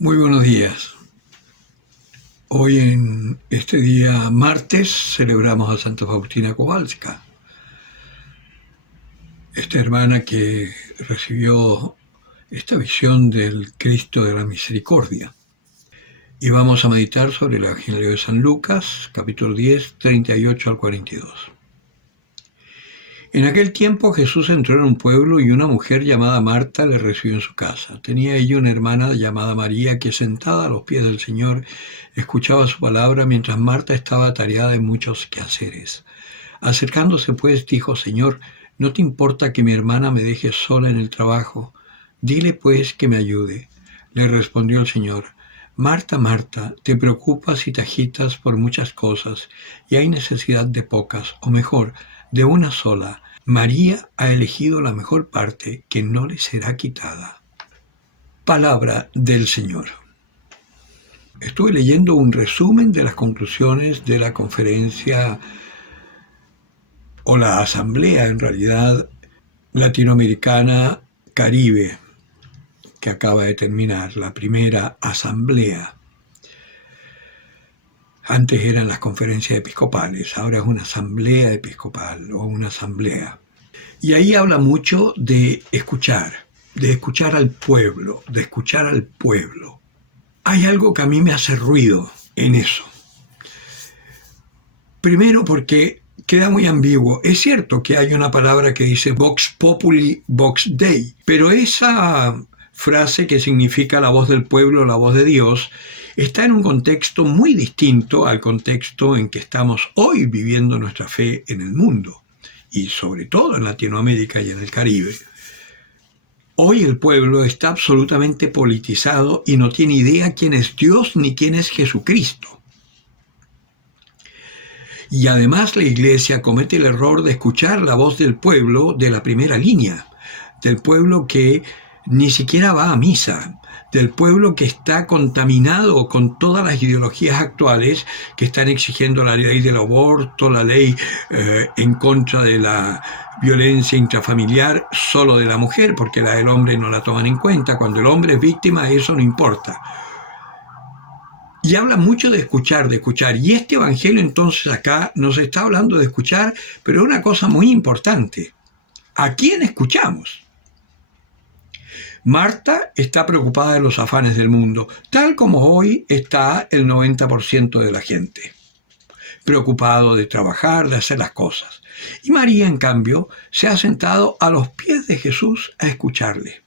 Muy buenos días. Hoy en este día martes celebramos a Santa Faustina Kowalska, esta hermana que recibió esta visión del Cristo de la Misericordia. Y vamos a meditar sobre el Evangelio de San Lucas, capítulo 10, 38 al 42. En aquel tiempo Jesús entró en un pueblo y una mujer llamada Marta le recibió en su casa. Tenía ella una hermana llamada María que sentada a los pies del Señor escuchaba su palabra mientras Marta estaba atareada en muchos quehaceres. Acercándose pues dijo: Señor, ¿no te importa que mi hermana me deje sola en el trabajo? Dile pues que me ayude. Le respondió el Señor: Marta, Marta, te preocupas y te agitas por muchas cosas, y hay necesidad de pocas, o mejor, de una sola. María ha elegido la mejor parte, que no le será quitada. Palabra del Señor. Estuve leyendo un resumen de las conclusiones de la conferencia, o la asamblea en realidad, latinoamericana Caribe, que acaba de terminar, la primera asamblea. Antes eran las conferencias episcopales, ahora es una asamblea episcopal o una asamblea. Y ahí habla mucho de escuchar al pueblo, de escuchar al pueblo. Hay algo que a mí me hace ruido en eso. Primero porque queda muy ambiguo. Es cierto que hay una palabra que dice Vox Populi, Vox Dei, pero esa frase que significa la voz del pueblo, la voz de Dios, está en un contexto muy distinto al contexto en que estamos hoy viviendo nuestra fe en el mundo, y sobre todo en Latinoamérica y en el Caribe. Hoy el pueblo está absolutamente politizado y no tiene idea quién es Dios ni quién es Jesucristo. Y además la Iglesia comete el error de escuchar la voz del pueblo de la primera línea, del pueblo que ni siquiera va a misa, del pueblo que está contaminado con todas las ideologías actuales que están exigiendo la ley del aborto, la ley en contra de la violencia intrafamiliar solo de la mujer, porque la del hombre no la toman en cuenta. Cuando el hombre es víctima, eso no importa. Y habla mucho de escuchar, y este evangelio entonces acá nos está hablando de escuchar, pero es una cosa muy importante. ¿A quién escuchamos? Marta está preocupada de los afanes del mundo, tal como hoy está el 90% de la gente, preocupado de trabajar, de hacer las cosas. Y María, en cambio, se ha sentado a los pies de Jesús a escucharle.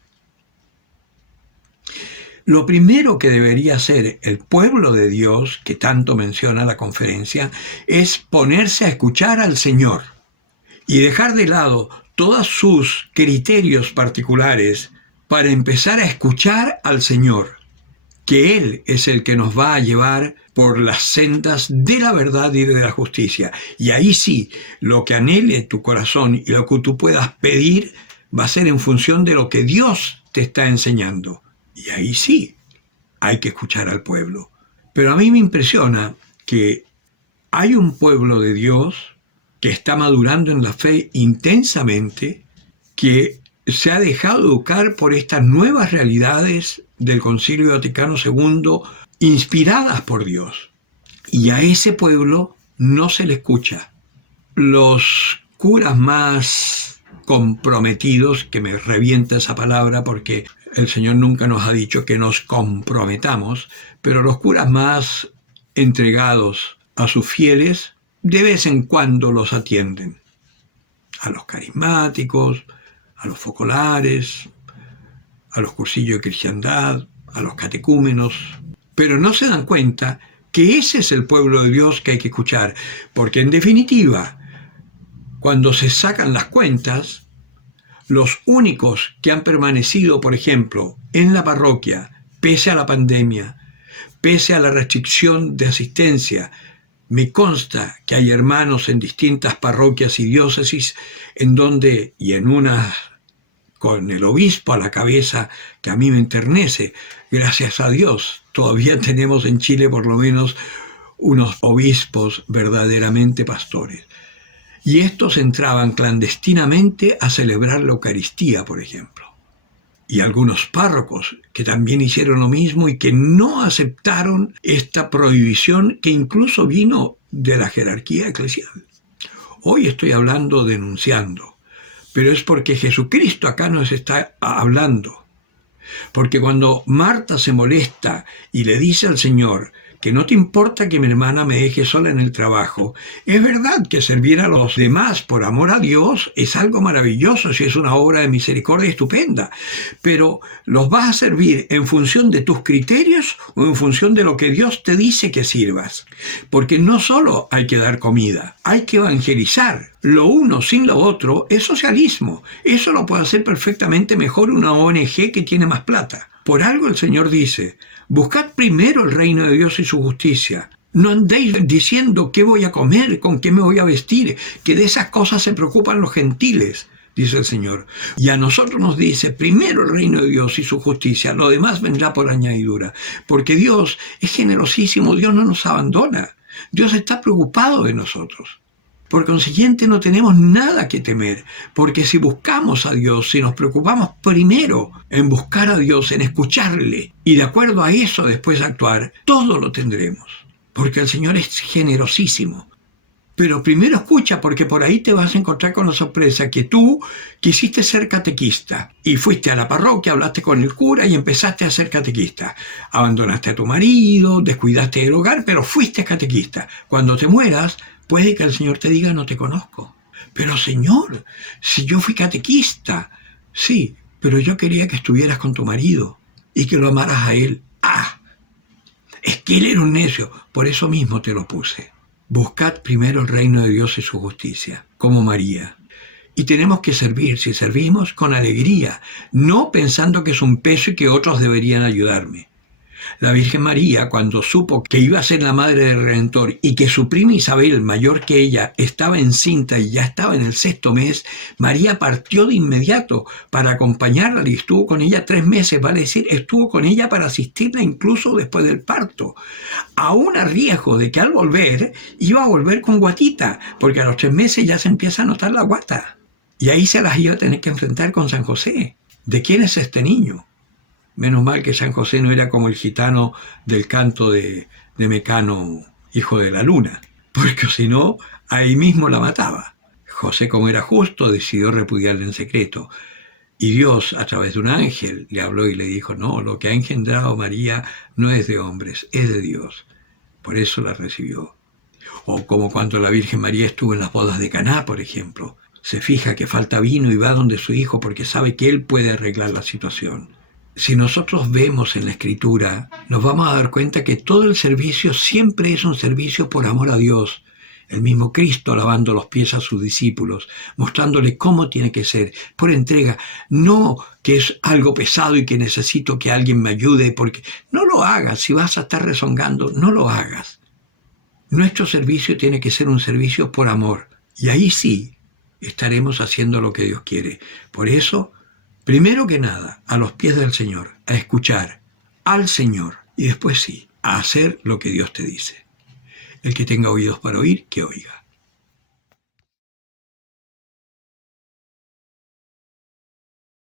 Lo primero que debería hacer el pueblo de Dios, que tanto menciona la conferencia, es ponerse a escuchar al Señor y dejar de lado todos sus criterios particulares para empezar a escuchar al Señor, que Él es el que nos va a llevar por las sendas de la verdad y de la justicia. Y ahí sí, lo que anhele tu corazón y lo que tú puedas pedir va a ser en función de lo que Dios te está enseñando. Y ahí sí, hay que escuchar al pueblo. Pero a mí me impresiona que hay un pueblo de Dios que está madurando en la fe intensamente, que se ha dejado educar por estas nuevas realidades del Concilio Vaticano II, inspiradas por Dios. Y a ese pueblo no se le escucha. Los curas más comprometidos, que me revienta esa palabra porque el Señor nunca nos ha dicho que nos comprometamos, pero los curas más entregados a sus fieles, de vez en cuando los atienden. A los carismáticos, a los focolares, a los cursillos de cristiandad, a los catecúmenos, pero no se dan cuenta que ese es el pueblo de Dios que hay que escuchar, porque en definitiva, cuando se sacan las cuentas, los únicos que han permanecido, por ejemplo, en la parroquia, pese a la pandemia, pese a la restricción de asistencia, me consta que hay hermanos en distintas parroquias y diócesis en donde, y en una con el obispo a la cabeza, que a mí me enternece, gracias a Dios, todavía tenemos en Chile por lo menos unos obispos verdaderamente pastores. Y estos entraban clandestinamente a celebrar la Eucaristía, por ejemplo. y algunos párrocos que también hicieron lo mismo y que no aceptaron esta prohibición que incluso vino de la jerarquía eclesial. Hoy estoy hablando denunciando, pero es porque Jesucristo acá nos está hablando. Porque cuando Marta se molesta y le dice al Señor que no te importa que mi hermana me deje sola en el trabajo, es verdad que servir a los demás por amor a Dios es algo maravilloso, si es una obra de misericordia estupenda, pero ¿los vas a servir en función de tus criterios o en función de lo que Dios te dice que sirvas? Porque no solo hay que dar comida, hay que evangelizar. Lo uno sin lo otro es socialismo. Eso lo puede hacer perfectamente mejor una ONG que tiene más plata. Por algo el Señor dice, buscad primero el reino de Dios y su justicia. No andéis diciendo qué voy a comer, con qué me voy a vestir, que de esas cosas se preocupan los gentiles, dice el Señor. Y a nosotros nos dice, primero el reino de Dios y su justicia, lo demás vendrá por añadidura. Porque Dios es generosísimo, Dios no nos abandona. Dios está preocupado de nosotros. Por consiguiente, no tenemos nada que temer, porque si buscamos a Dios, si nos preocupamos primero en buscar a Dios, en escucharle, y de acuerdo a eso después actuar, todo lo tendremos, porque el Señor es generosísimo. Pero primero escucha, porque por ahí te vas a encontrar con la sorpresa que tú quisiste ser catequista y fuiste a la parroquia, hablaste con el cura y empezaste a ser catequista. Abandonaste a tu marido, descuidaste del hogar, pero fuiste catequista. Cuando te mueras, puede que el Señor te diga, no te conozco. Pero Señor, si yo fui catequista, sí, pero yo quería que estuvieras con tu marido y que lo amaras a él. ¡Ah! Es que él era un necio, por eso mismo te lo puse. Buscad primero el reino de Dios y su justicia, como María. Y tenemos que servir, si servimos, con alegría, no pensando que es un peso y que otros deberían ayudarme. La Virgen María, cuando supo que iba a ser la madre del Redentor y que su prima Isabel, mayor que ella, estaba encinta y ya estaba en el 6º mes, María partió de inmediato para acompañarla y estuvo con ella 3 meses, vale decir, estuvo con ella para asistirla incluso después del parto, aún a riesgo de que al volver, iba a volver con guatita, porque a los 3 meses ya se empieza a notar la guata. Y ahí se las iba a tener que enfrentar con San José. ¿De quién es este niño? Menos mal que San José no era como el gitano del canto de Mecano, hijo de la luna, porque si no, ahí mismo la mataba. José, como era justo, decidió repudiarla en secreto. Y Dios, a través de un ángel, le habló y le dijo, no, lo que ha engendrado María no es de hombres, es de Dios. Por eso la recibió. O como cuando la Virgen María estuvo en las bodas de Caná, por ejemplo. Se fija que falta vino y va donde su hijo porque sabe que él puede arreglar la situación. Si nosotros vemos en la Escritura, nos vamos a dar cuenta que todo el servicio siempre es un servicio por amor a Dios. El mismo Cristo lavando los pies a sus discípulos, mostrándole cómo tiene que ser, por entrega, no que es algo pesado y que necesito que alguien me ayude, porque no lo hagas, si vas a estar rezongando, no lo hagas. Nuestro servicio tiene que ser un servicio por amor, y ahí sí estaremos haciendo lo que Dios quiere. Por eso, primero que nada, a los pies del Señor, a escuchar al Señor y después sí, a hacer lo que Dios te dice. El que tenga oídos para oír, que oiga.